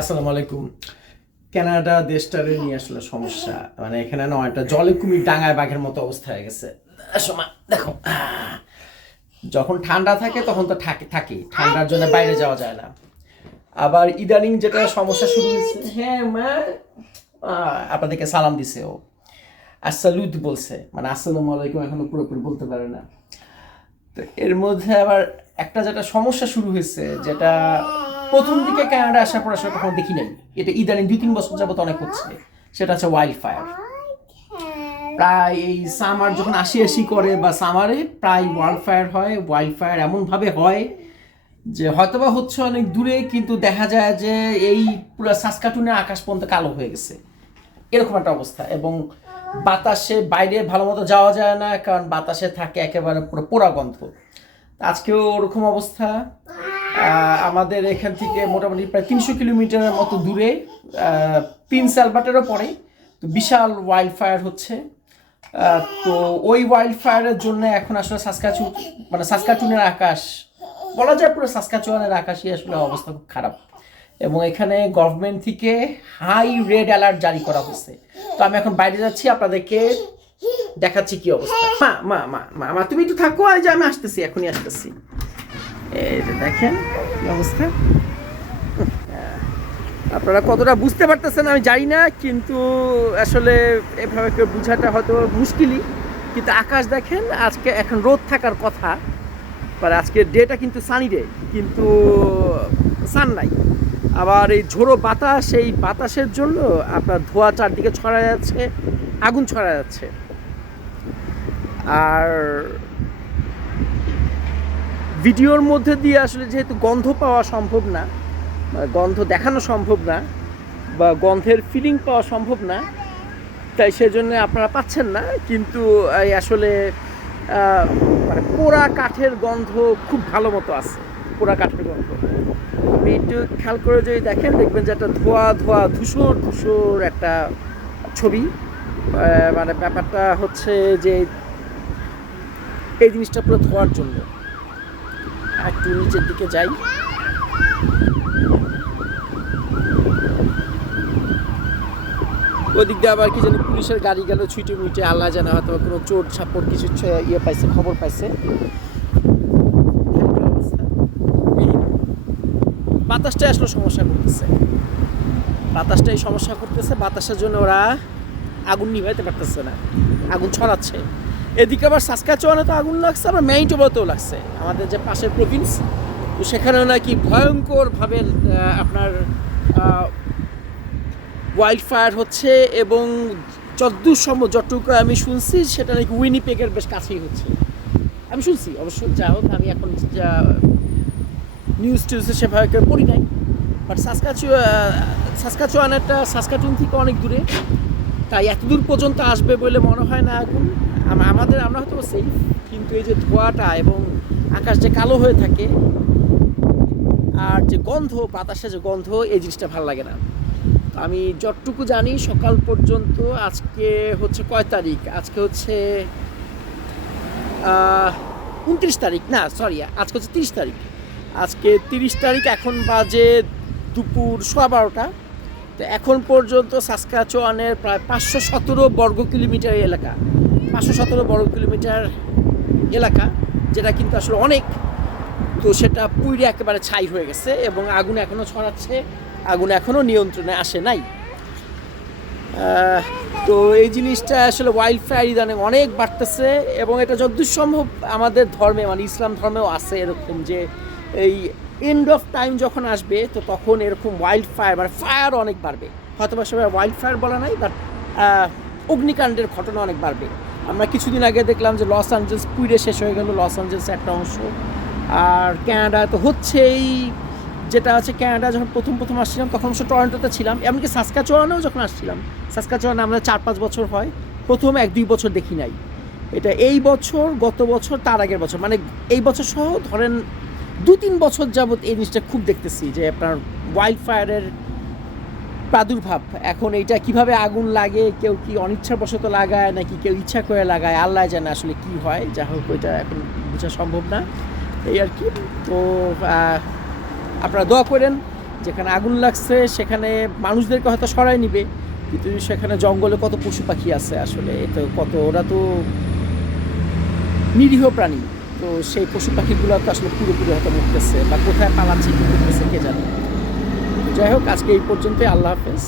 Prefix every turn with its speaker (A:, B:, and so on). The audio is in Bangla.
A: আসসালামু আলাইকুম। কানাডা দেশটারে নিয়ে আসলে সমস্যা। মানে এখানে না একটা জলে কুমির ডাঙায় বাঘের মতো অবস্থা হয়ে গেছে। সময় দেখো। যখন ঠান্ডা থাকে তখন তো থাকে থাকি। ঠান্ডার জন্য বাইরে যাওয়া যায় না। আবার ইদানিং যেটা সমস্যা শুরু হয়েছে হ্যাঁ মা। আপনাদেরকে সালাম দিছে ও। আসসালুদ বলছে। মানে আসসালামু আলাইকুম এখনও পুরোপুরি বলতে পারে না। তো এর মধ্যে আবার একটা যেটা সমস্যা শুরু হয়েছে যেটা প্রথম দিকে কানাডা আসার পর আসলে কখনো দেখি নাই। এটা ইদানিং দুই, তিন বছর যাবত অনেক হচ্ছে। সেটা হচ্ছে ওয়াইল্ড ফায়ার প্রায় এই সামার যখন আশি আশি করে বা সামারে প্রায় ওয়াইল্ড ফায়ার হয় ওয়াইল্ড ফায়ার এমনভাবে হয় যে হয়তোবা হচ্ছে অনেক দূরে, কিন্তু দেখা যায় যে এই পুরো সাসকাটুনের আকাশ পর্যন্ত কালো হয়ে গেছে। এরকম একটা অবস্থা এবং বাতাসে বাইরে ভালো মতো যাওয়া যায় না, কারণ বাতাসে থাকে একেবারে পুরো পোড়া গন্ধ। আজকেও ওরকম অবস্থা। আমাদের এখান থেকে মোটামুটি প্রায় তিনশো কিলোমিটারের মতো দূরে প্রিন্স অ্যালবার্টেরও পরে, তো বিশাল ওয়াইল্ড ফায়ার হচ্ছে তো ওই ওয়াইল্ড ফায়ারের জন্য এখন আসলে সাসকাচু মানে সাসকাচুনের আকাশ, বলা যায় পুরো সাসকাচুয়ানের আকাশই আসলে অবস্থা খুব খারাপ। এবং এখানে গভর্নমেন্ট থেকে হাই রেড অ্যালার্ট জারি করা হয়েছে তো আমি এখন বাইরে যাচ্ছি, আপনাদেরকে দেখাচ্ছি কি অবস্থা। মা মা মা মা তুমি একটু থাকো আজ আমি আসতেছি, এখনই আসতেছি। এই দেখেন অবস্থা। আপনারা কতটা বুঝতে পারতেছেন আমি জানি না, কিন্তু আসলে এভাবে কেউ বোঝাটা হয়তো মুশকিলই। কিন্তু আকাশ দেখেন, আজকে এখন রোদ থাকার কথা। মানে আজকে ডেটা কিন্তু সানি ডে কিন্তু সান নাই। আবার এই ঝোড়ো বাতাস, এই বাতাসের জন্য আপনার ধোঁয়া চারদিকে ছড়া যাচ্ছে, আগুন ছড়া যাচ্ছে। আর ভিডিওর মধ্যে দিয়ে আসলে যেহেতু গন্ধ পাওয়া সম্ভব না গন্ধ দেখানো সম্ভব না, বা গন্ধের ফিলিং পাওয়া সম্ভব না, তাই সেজন্য আপনারা পাচ্ছেন না। কিন্তু আসলে মানে পোড়া কাঠের গন্ধ খুব ভালো মতো আছে, পোড়া কাঠের গন্ধ। আপনি একটু খেয়াল করে যদি দেখেন, দেখবেন যে একটা ধোয়া ধোয়া, ধূসর ধূসর একটা ছবি। মানে ব্যাপারটা হচ্ছে যে, এই জিনিসটা পুরো ধোয়ার জন্য। একটু নিচের দিকে যাই। ওদিক দিয়ে আবার কি জানি পুলিশের গাড়ি গেল, ছুটে মুটে, আল্লাহ জানা হয়তো কোনো চোর ছাপড় কিছু ইয়ে পাইছে, খবর পাইছে। একটা অবস্থা। এই বাতাসটা আসলে সমস্যা করতেছে। বাতাসটাই সমস্যা করতেছে, বাতাসের জন্য ওরা আগুন নিভাইতে পারতেছে না। আগুন ছড়াচ্ছে। এদিকে আবার সাসকাচুয়ানে তো আগুন লাগছে, আবার ম্যাইটোবাতেও লাগছে। আমাদের যে পাশের প্রভিন্স তো সেখানেও নাকি ভয়ঙ্করভাবে আপনার ওয়াইল্ড ফায়ার হচ্ছে এবং যদ্দূর সম্ভব যতটুকু আমি শুনছি, সেটা নাকি উইনিপেগের বেশ কাছেই হচ্ছে। আমি শুনছি, অবশ্য যা হোক, আমি এখন যা নিউজ টিউজে সেভাবে কেউ পড়ি নাই। বাট সাসকাচুয়া সাসকাচুয়ানেরটা সাসকাচুন থেকে অনেক দূরে। তাই এত দূর পর্যন্ত আসবে বলে মনে হয় না আম- আমাদের আমরা হয়তো সেফ কিন্তু এই যে ধোঁয়াটা এবং আকাশ যে কালো হয়ে থাকে, আর যে গন্ধ বাতাসে যে গন্ধ, এই জিনিসটা ভালো লাগে না। তো আমি যতটুকু জানি, সকাল পর্যন্ত আজকে হচ্ছে কয় তারিখ? আজকে হচ্ছে উনত্রিশ তারিখ না সরি আজকে হচ্ছে তিরিশ তারিখ। আজকে তিরিশ তারিখ, এখন বাজে দুপুর সোয়া বারোটা। তো এখন পর্যন্ত সাসকাচোয়ানের প্রায় পাঁচশো সতেরো বর্গ কিলোমিটার এলাকা। পাঁচশো সতেরো বর্গ কিলোমিটার এলাকা, যেটা কিন্তু আসলে অনেক। তো সেটা পুইরে একেবারে ছাই হয়ে গেছে এবং আগুন এখনও ছড়াচ্ছে, আগুন এখনও নিয়ন্ত্রণে আসে নাই। তো এই জিনিসটা আসলে ওয়াইল্ড ফায়ার ইদানে অনেক বাড়তেছে এবং এটা যতদূর সম্ভব আমাদের ধর্মে মানে ইসলাম ধর্মেও আছে এরকম যে এই এন্ড অফ টাইম যখন আসবে, তো তখন এরকম ওয়াইল্ড ফায়ার মানে ফায়ার অনেক বাড়বে। হয়তো বা সবাই ওয়াইল্ড ফায়ার বলা নাই বাট অগ্নিকাণ্ডের ঘটনা অনেক বাড়বে। আমরা কিছুদিন আগে দেখলাম যে লস অ্যাঞ্জেলস পুইরে শেষ হয়ে গেল, লস অ্যাঞ্জেলস একটা অংশ। আর ক্যানাডা তো হচ্ছেই, যেটা আছে ক্যানাডা যখন প্রথম প্রথম আসছিলাম, তখন অবশ্য টরন্টোতে ছিলাম, এমনকি সাসকাচোয়ানেও যখন আসছিলাম, সাসকাচোয়ানে আমরা চার পাঁচ বছর হয়, প্রথম এক দুই বছর দেখি নাই। এটা এই বছর, গত বছর, তার আগের বছর মানে এই বছর সহ ধরেন দু তিন বছর যাবত এই জিনিসটা খুব দেখতেছি যে আপনার ওয়াইল্ড ফায়ারের প্রাদুর্ভাব। এখন এইটা কীভাবে আগুন লাগে, কেউ কি অনিচ্ছাবশত লাগায়, নাকি কেউ ইচ্ছা করে লাগায়, আল্লাহ জানে আসলে কি হয়। যা হোক, ওইটা এখন বোঝা সম্ভব না। এই আর কি। তো আপনারা দোয়া করেন,
B: যেখানে আগুন লাগছে, সেখানে মানুষদেরকে হয়তো সরাই নিবে, কিন্তু সেখানে জঙ্গলে কত পশু পাখি আছে আসলে তো কত, ওরা তো নিরীহ প্রাণী। তো সেই পশু পাখিগুলো তো আসলে পুরোপুরি হয়তো মরতেছে, বা কোথায় পালাচ্ছে কি জানে। যাই হোক আজকে এই পর্যন্তই। আল্লাহ হাফেজ।